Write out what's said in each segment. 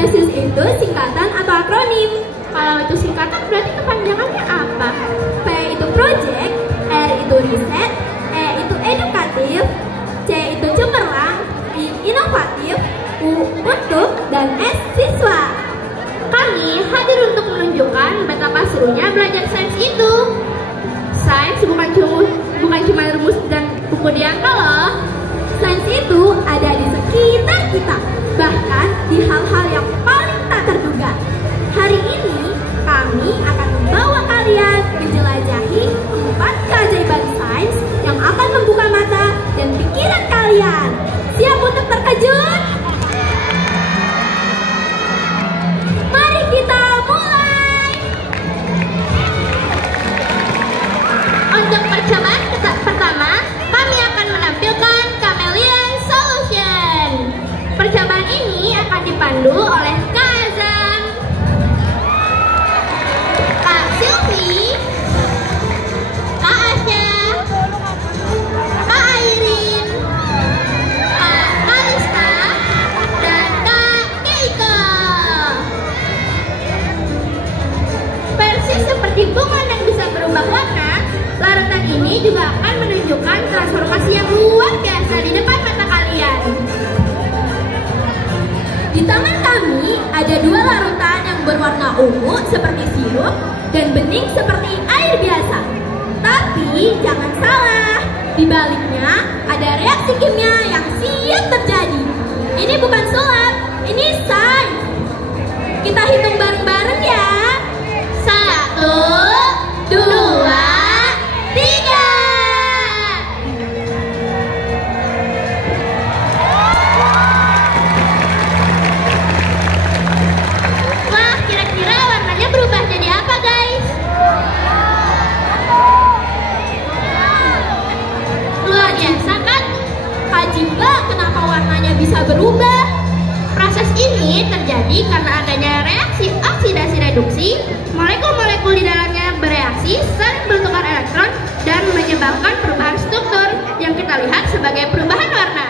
Precious itu singkatan atau akronim. Kalau itu singkatan berarti kepanjangannya apa? P itu project, R itu riset, E itu edukatif, C itu cemerlang, I inovatif, U untuk, dan S siswa. Kami hadir untuk menunjukkan betapa serunya belajar sains itu. Sains bukan cuma rumus dan buku di angka loh. Sains itu ada di sekitar kita, bahkan di hal-hal yang paling tak terduga. Hari ini kami akan membawa kalian menjelajahi 4 keajaiban sains yang akan membuka mata dan pikiran kalian. Siap untuk terkejut? Mari kita mulai. Untuk percobaan pertama, kami akan menampilkan Chameleon Solution. Percobaan ini akan dipandu oleh Kak Azam, Kak Silvi, Kak Asya, Kak Airin, Kak Kalista, dan Kak Keiko. Persis seperti bunga yang bisa berubah warna, larutan ini juga akan menunjukkan transformasi yang luar biasa di depan mata kalian. Di tangan kami ada 2 larutan yang berwarna ungu seperti sirup dan bening seperti air biasa. Tapi jangan salah, di baliknya ada reaksi kimia yang siap terjadi. Ini bukan sulap, ini sains. Kita hitung bareng-bareng ya. 1, 2, 3. Wah, kira-kira warnanya berubah jadi apa, guys? Luar biasa kan? Kak Jingga, kenapa warnanya bisa berubah? Proses ini terjadi karena adanya reaksi oksidasi reduksi. Molekul-molekul di dalamnya bereaksi saling bertukar elektron dan menyebabkan perubahan struktur yang kita lihat sebagai perubahan warna.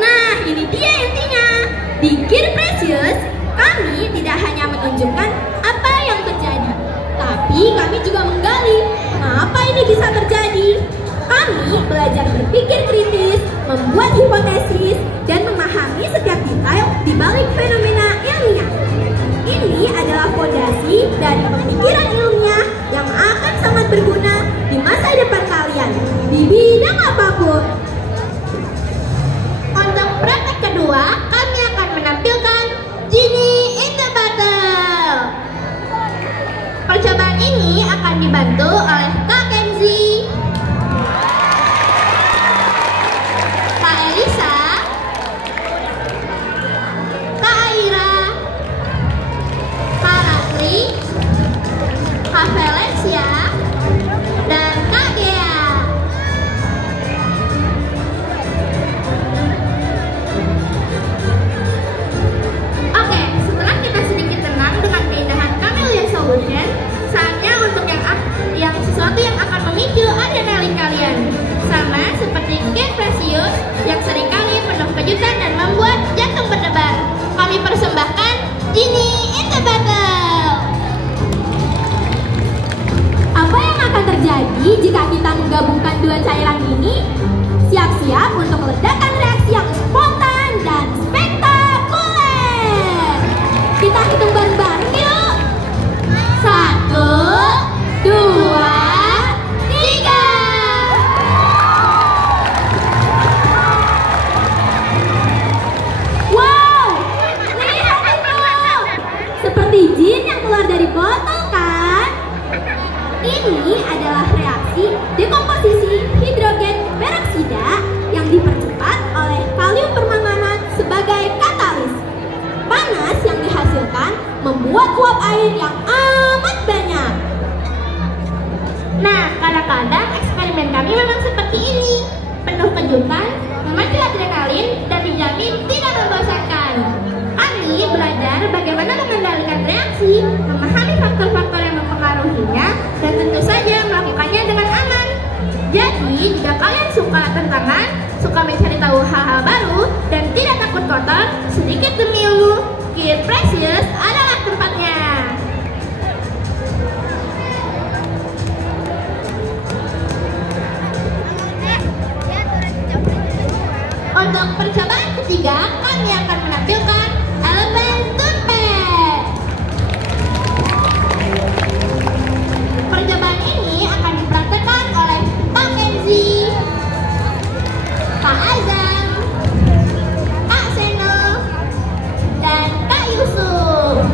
Nah, ini dia intinya. Di Gear Precious, kami tidak hanya menunjukkan apa yang terjadi, tapi kami juga menggali mengapa ini bisa terjadi. Kami belajar berpikir kritis, membuat hipotesis, dan memahami setiap detail di balik fenomena ilmiah. Ini adalah fondasi dari pemikiran ilmiah yang akan sangat berguna di masa depan kalian, di bidang apapun. Untuk praktek kedua, kami akan menampilkan Genie in the Bottle. Percobaan ini akan dibantu oleh Kak Kenzi, Kak Elisa, Kak Aira, Kak Ratri, Kak Valencia, dan Kak Gea. Oke, setelah kita sedikit tenang dengan keindahan Chameleon Solution, saatnya untuk yang sesuatu yang akan memicu adrenalin kalian. Sama seperti Gear Precious yang seringkali penuh kejutan dan membuat jantung berdebar. Kami persembahkan Genie in the Bottle. Apa yang akan terjadi jika kita menggabungkan 2 cairan ini? Siap-siap untuk meledakan reaksi yang spontan dan spektakuler. Kita hitung bareng-bareng yuk. 1, 2, 3. Wow, lihat itu. Seperti jin yang keluar dari botol kan? Ini adalah reaksi dekomposisi hidrogen peroksida yang dipercepat oleh kalium permanganat sebagai katalis. Panas yang dihasilkan membuat uap air yang amat banyak. Nah, kadang-kadang eksperimen kami memang seperti ini, penuh kejutan, memacu adrenalin, dan dijamin tidak membosankan. Kami belajar bagaimana mengendalikan reaksi, memahami faktor-faktor yang mempengaruhinya, dan tentu saja melakukannya dengan aman. Jadi, jika kalian suka tantangan, suka mencari tahu hal-hal baru, dan tidak takut kotor, sedikit demi ilmu, Kid Precious adalah tempatnya. Untuk percobaan ketiga, kami akan menampilkan elemen tumpeng. Percobaan ini akan dipraktekkan oleh Pak Kenzi, Pak Azam, Kak Seno, dan Kak Yusuf.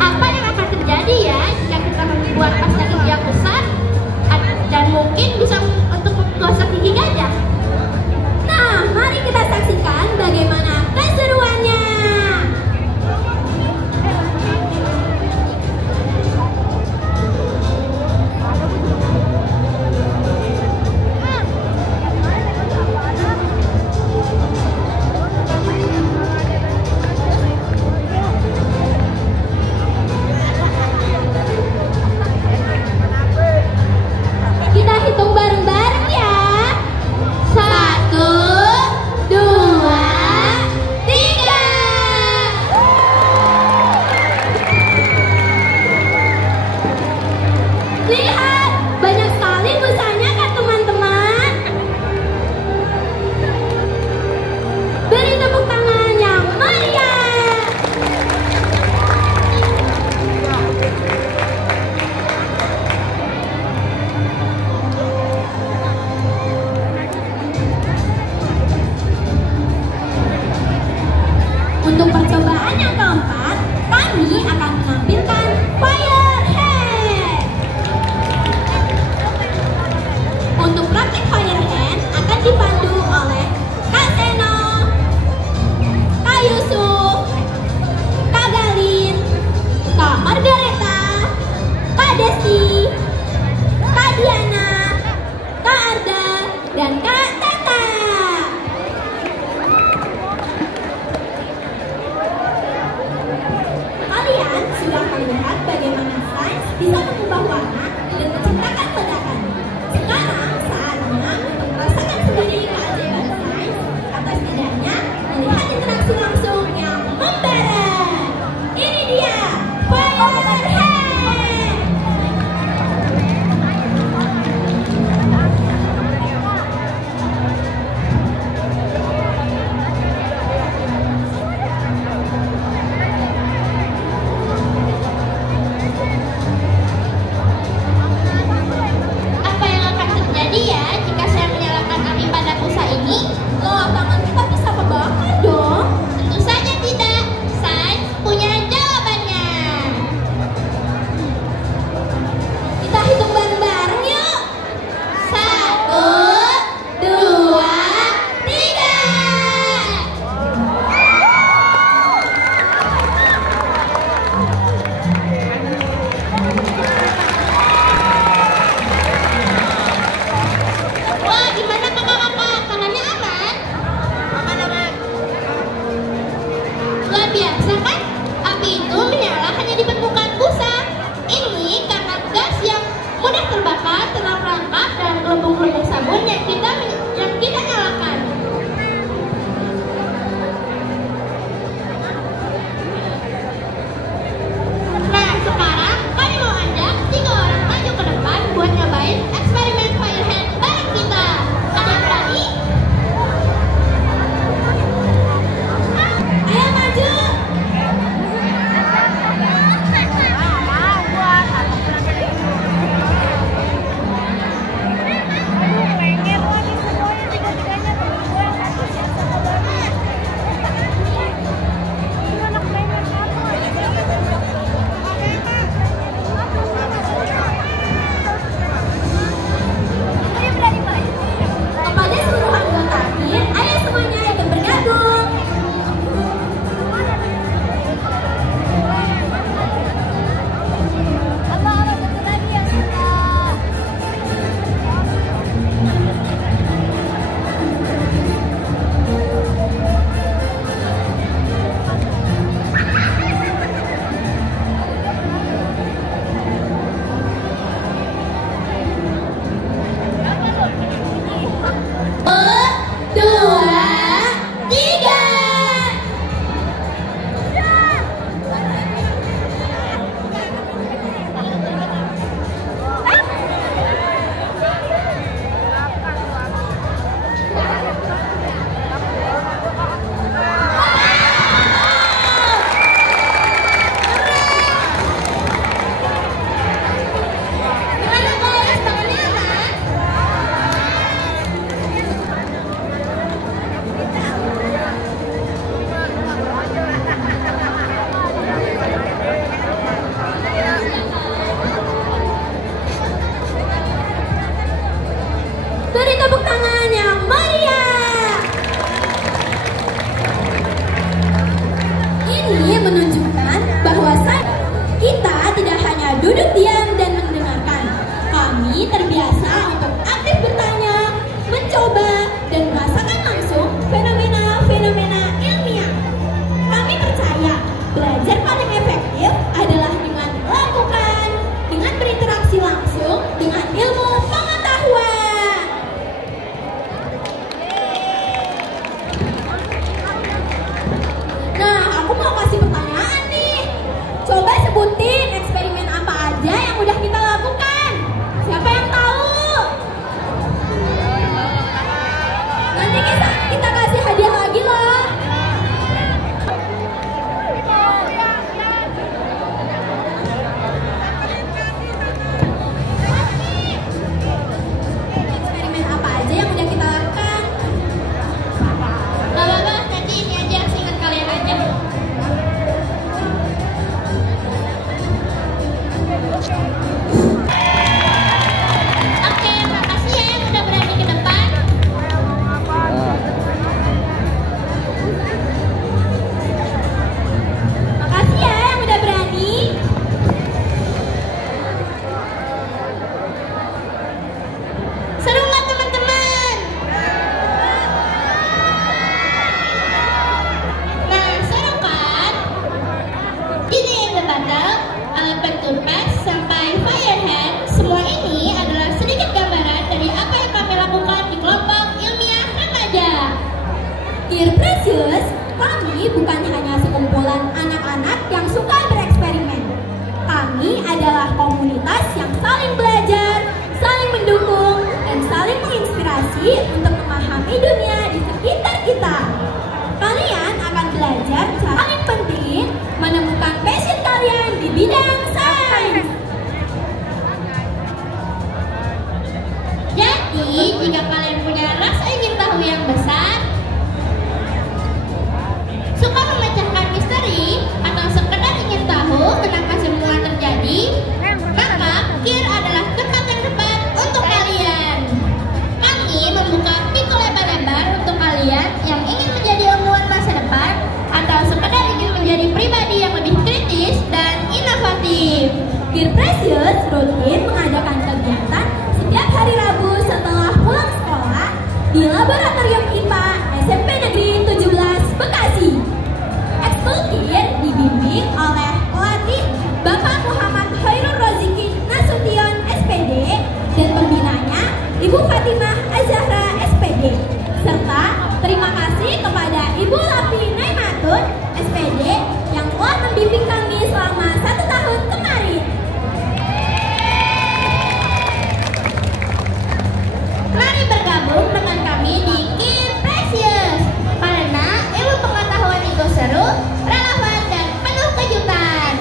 Apa yang akan terjadi ya jika kita membuat pasta gigi yang besar dan mungkin bisa untuk menggosok gigi gajah? Nah, mari kita saksikan bagaimana keseruannya. Kita hitung bareng-bareng ya. 1, 2, 3. Lihat, banyak sekali busanya kan teman-teman. Beri tepuk tangan yang meriah. Untuk percobaan yang keempat, kami akan menampilkan firehand. Untuk praktik firehand akan dipandu oleh Kak Seno, Kak Yusuf, Kak Galin, Kak Margareta, Kak Desi, Kak Diana, Kak Arda, dan Kak Tata. Kalian sudah melihat bagaimana sains bisa mengubah warna dan menciptakan ledakan. Sekarang saatnya untuk merasakan sendiri keajaiban sains atau setidaknya melihat interaksi langsung yang membara. Ini dia firehand. sebutin eksperimen apa aja yang udah kita lakukan. Siapa yang tahu? Nanti kita kasih hadiah lagi loh. Eksperimen apa aja yang udah kita lakukan? Gak apa-apa, nanti ini aja seingat kalian aja. Oke, makasih ya yang udah berani ke depan. Makasih ya yang udah berani. Seru nggak teman-teman? Nah, seru kan? Ini the battle, back to pass sampai firehand. Semua ini adalah sedikit gambaran dari apa yang kami lakukan di kelompok ilmiah remaja. Dear Precious, kami bukan hanya sekumpulan anak-anak yang suka bereksperimen. Kami adalah komunitas yang saling belajar, saling mendukung, dan saling menginspirasi untuk memahami dunia di sekitar kita. Kalian akan belajar cara paling penting menemukan passion kalian di bidang sains. Jadi, jika kalian punya rasa ingin tahu yang besar, suka memecahkan misteri, atau sekedar ingin tahu kenapa semua terjadi, maka KIR adalah tempat yang tepat untuk kalian. Kami membuka pintu lebar-lebar untuk kalian yang ingin menjadi ilmuwan masa depan, atau sekedar ingin menjadi pribadi yang lebih kritis dan inovatif. Dear Precious rutin mengadakan kegiatan setiap hari Rabu setelah pulang sekolah di Laboratorium IPA SMP Negeri 17 Bekasi. Ekskul KIR dibimbing oleh pelatih Bapak Muhammad Khairul Roziki Nasution SPD dan pembinanya Ibu Fatimah Azahra SPD. Serta terima kasih kepada Ibu Lapi Naimatun SPD yang telah membimbing kami selama 1 tahun kemarin. Mari bergabung dengan kami di KIR Precious, karena ilmu pengetahuan itu seru, relevan, dan penuh kejutan.